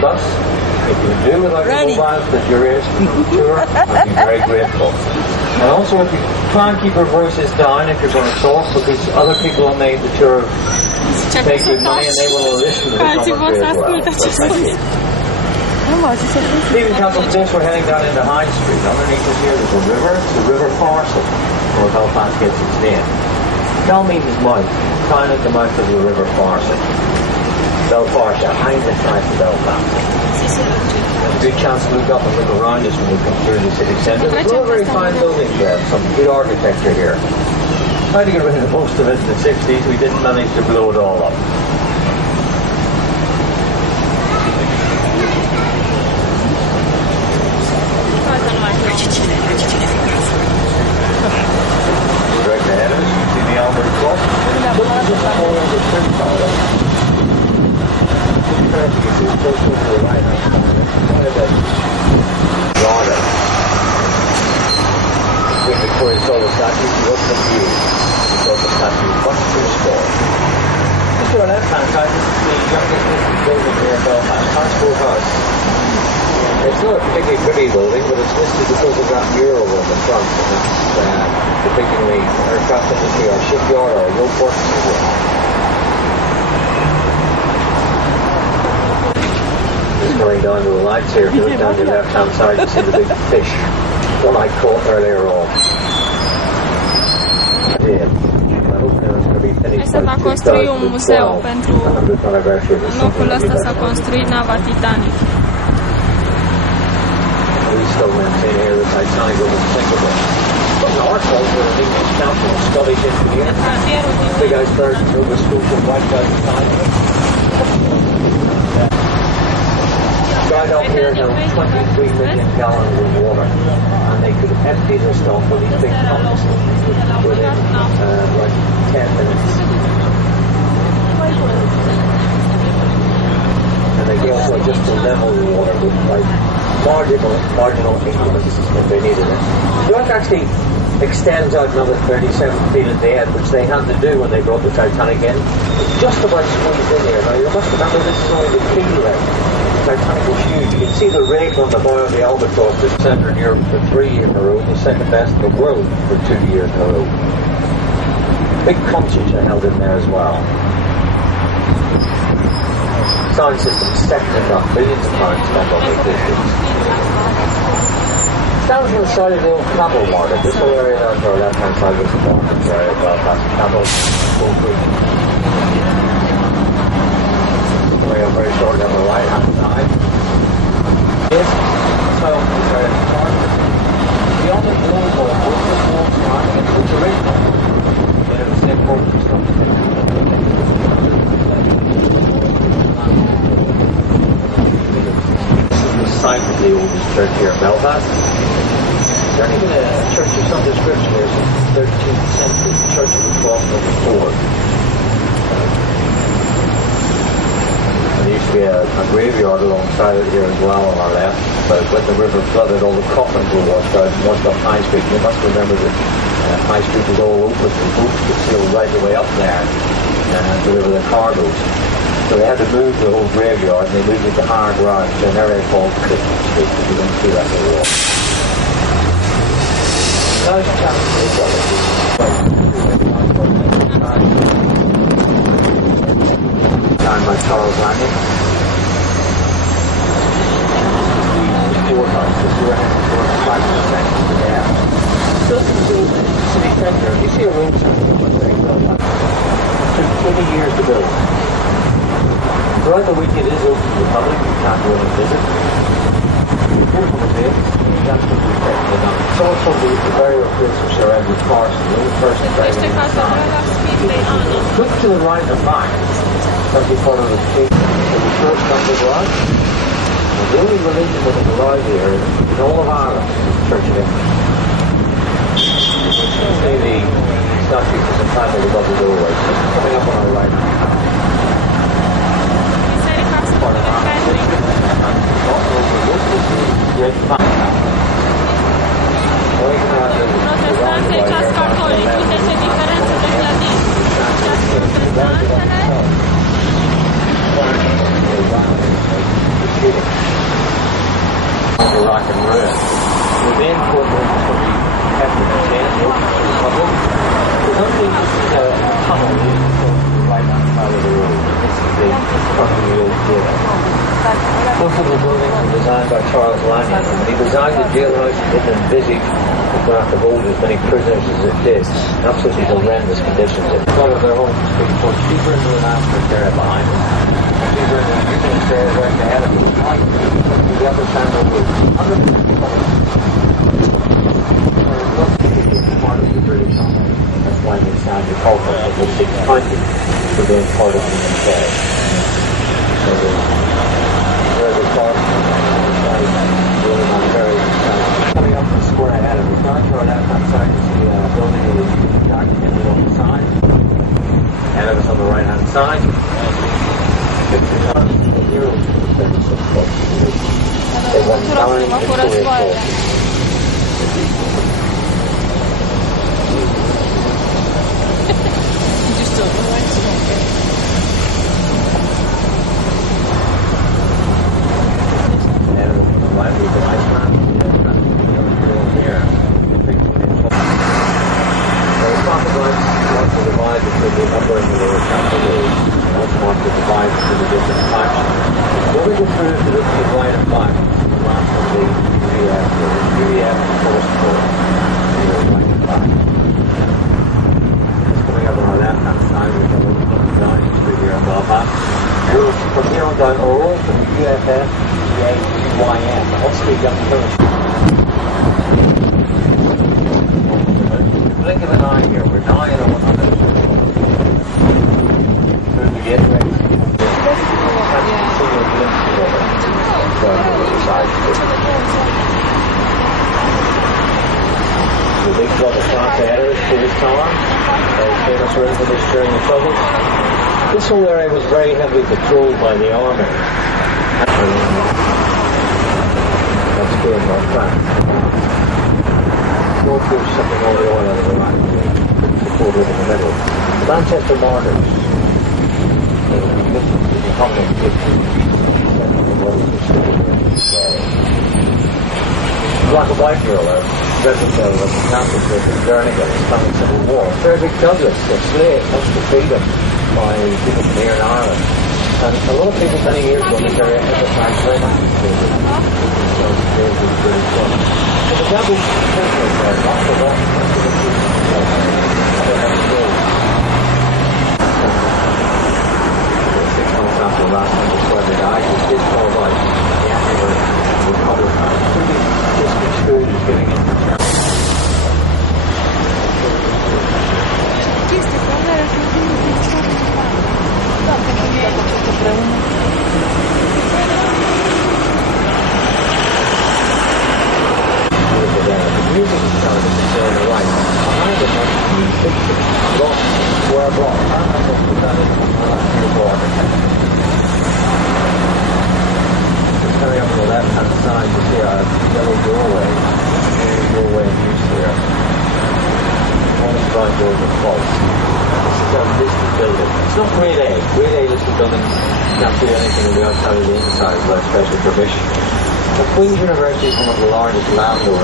bus. If you do would like to go out the duration of the tour, I'd be very grateful. And also, if you try and keep your voices down if you're going to talk, because other people have made the tour take good money and they will listen to the commentary as well. So thank you. Leaving Castle Place, we're heading down into High Street. Underneath us here there's a river, the River Farset, where Belfast gets its name. Tell me his mouth, down at the mouth of the River Farset. Belfast, behind the side of Belfast. There's a good chance to look up and look around us when we come through the city centre. There's a very fine buildings there, some good architecture here. Tried to get rid of most of it in the 60s, we didn't manage to blow it all up. Right ahead of us, you can see the Albert Cross. Just all over the print color. You can see it close to the right hand side. One of the water. When Victoria saw the statue, she was confused. She thought the statue was much too small. Just to our left hand side, this is the youngest building here in Belfast, Transport House. It's not a particularly pretty building, but it's listed because of that mural on the front, and that's depicting the aircraft industry or shipyard or road works as well. Just going down to the lights here, if you look down to the left hand side, you see the big fish, one I caught earlier on. Se va construi un muzeu pentru locul ăsta s-a construit nava Titanic. We still maintain here the Titanic was unthinkable. It wasn't our fault, but an English captain, a Scottish engineer, big iceberg, Nova Scotia, wiped out the Titanic. Dried up here now 23 million gallons of water, and they could empty the stuff with these big pumps within like 10 minutes. And they also just to level the water with like marginal increments if they needed it. The dock actually extends out another 37 feet at the end, which they had to do when they brought the Titanic in. It's just about squeezed in here. Now you must remember this is only the keel rig. The Titanic was huge. You can see the rig on the bow of the Albatross just centered here for 3 years in a row, the second best in the world for 2 years in a row. Big concerts are held in there as well. Sound system second enough, billions of pounds spent on these issues. Down to the side of the old cattle market, this whole area down to our left hand side was the market area of Belfast, cattle, poultry. Way up very short down the right hand side. This home is very important. Beyond the wall wall, this wall's market, it's original. But it was important for something. Site of the oldest church here in Belfast. There's not even a church of some description here since the 13th century, the Church of the Cross number 4. There used to be a graveyard alongside it here as well on our left, but when the river flooded, all the coffins were washed out and washed up High Street. You must remember that High Street was all open and boats could sail right the way up there and deliver their cargoes. So they had to move the whole graveyard and they moved it to higher ground, so now they're called Christmas Street, if you don't see that in the wall. Down by Charles Landing. The courthouse, this is where the 5% there. Built in the city centre, you see a road sign there. It took 20 years to build. Throughout the week it is open to the public, you can't go and visit. Beautiful day, that's what we take it on. It's also the burial place of Sir Edward Carson, the only person buried in the town. Look to the right and back, that's the part of the cave. There's a church down the garage. And the only religion that is allowed here in all of Ireland is the Church of England. You see the statue is entitled above the doorway, just coming up on our right hand. Part of our Protestanții și catolici, uite ce diferență de clădiri. Protestantele rock and ruin. Within courtrooms can be kept in a tent open to the public. There's only a tunnel leading to the right-hand side of the road. This is the front of the old jail. Both of the buildings were designed by Charles Lanyon. When he designed the jailhouse, he didn't envisage it would have to hold as many prisoners as it did. Absolutely horrendous conditions. It's one of their homes being put deeper into the master area behind them. Deeper into the using stairs right ahead of them. The upper standard was under the part of the British Army. That's why they signed the culprit of the 620 for being part of the UK. So where the car really not very coming up the square ahead of us. Down to our left-hand side, you see a building with a documented on the side. Ahead of us on the right-hand side. 50 tons of euros. They won 9 Victoria. From here on down, all from the UFF, the AYM, obviously young first. Blink of an eye here, we're 9 and 100. Through the gateway. The big block of class headers to this tower. Very famous room for this during the Troubles. This whole area was very heavily patrolled by the army. That's good, not fast. Small troops sucking all the oil out of the rock. Support in the middle. The Manchester Martyrs. The Common 15. Black and white girl, a replica of the campus with the Jernigan, Spanish Civil War. Frederick Douglass, a slave, lost to freedom by people from here in Ireland. And a lot of people many years ago in this area emphasized very much in slavery. So slavery was really fun. But the devil's prisoners there, lots of them, after the last time the slavery died, he did call out the anti-war republic. This misconstrued as getting into town. The music is starting to say on the right. Behind it, there's a huge picture. Square block. I don't know what that is on the left border. Coming up on the left-hand side, you see a yellow doorway. There's a doorway in use here. One of the front doors is closed. This is a listed building. It's not grade A. Grade A listed buildings can't do anything on the outside of the inside without special permission. The Queen's University is one of the largest landowners.